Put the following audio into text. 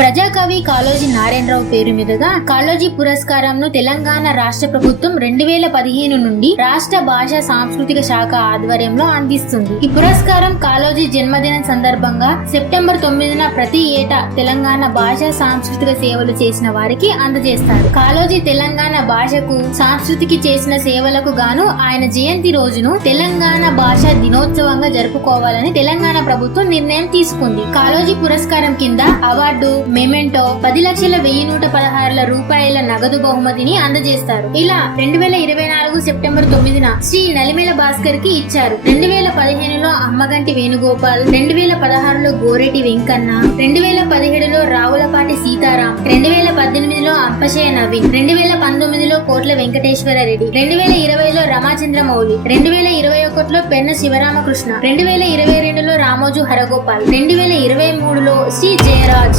ప్రజాకవి కాళోజీ నారాయణరావు పేరు మీదుగా కాళోజీ పురస్కారంను తెలంగాణ రాష్ట్ర ప్రభుత్వం 2015 నుండి రాష్ట్ర భాషా సాంస్కృతిక శాఖ ఆధ్వర్యంలో అందిస్తుంది. ఈ పురస్కారం కాళోజీ జన్మదినం సందర్భంగా సెప్టెంబర్ 9న ప్రతి ఏటా తెలంగాణ భాషా సాంస్కృతిక సేవలు చేసిన వారికి అందజేస్తారు. కాళోజీ తెలంగాణ భాషకు సంస్కృతికి చేసిన సేవలకు గాను ఆయన జయంతి రోజును తెలంగాణ భాషా దినోత్సవంగా జరుపుకోవాలని తెలంగాణ ప్రభుత్వం నిర్ణయం తీసుకుంది. కాళోజీ పురస్కారం కింద అవార్డు, మెమెంటో, 10,116 రూపాయల నగదు బహుమతిని అందజేస్తారు. ఇలా 2024 సెప్టెంబర్ 9న శ్రీ నలిమేల భాస్కర్ కి ఇచ్చారు. 2015లో అమ్మగంటి వేణుగోపాల్, 2016లో గోరెటి వెంకన్న, 2017లో రావులపాటి సీతారాం, 2018లో అంపశయ నవీన్, 2019లో కోట్ల వెంకటేశ్వర రెడ్డి, 2020లో రమాచంద్రమౌళి, 2021లో పెన్న శివరామకృష్ణ, 2022లో రామోజు హరగోపాల్, 2023లో శ్రీ జయరాజ్.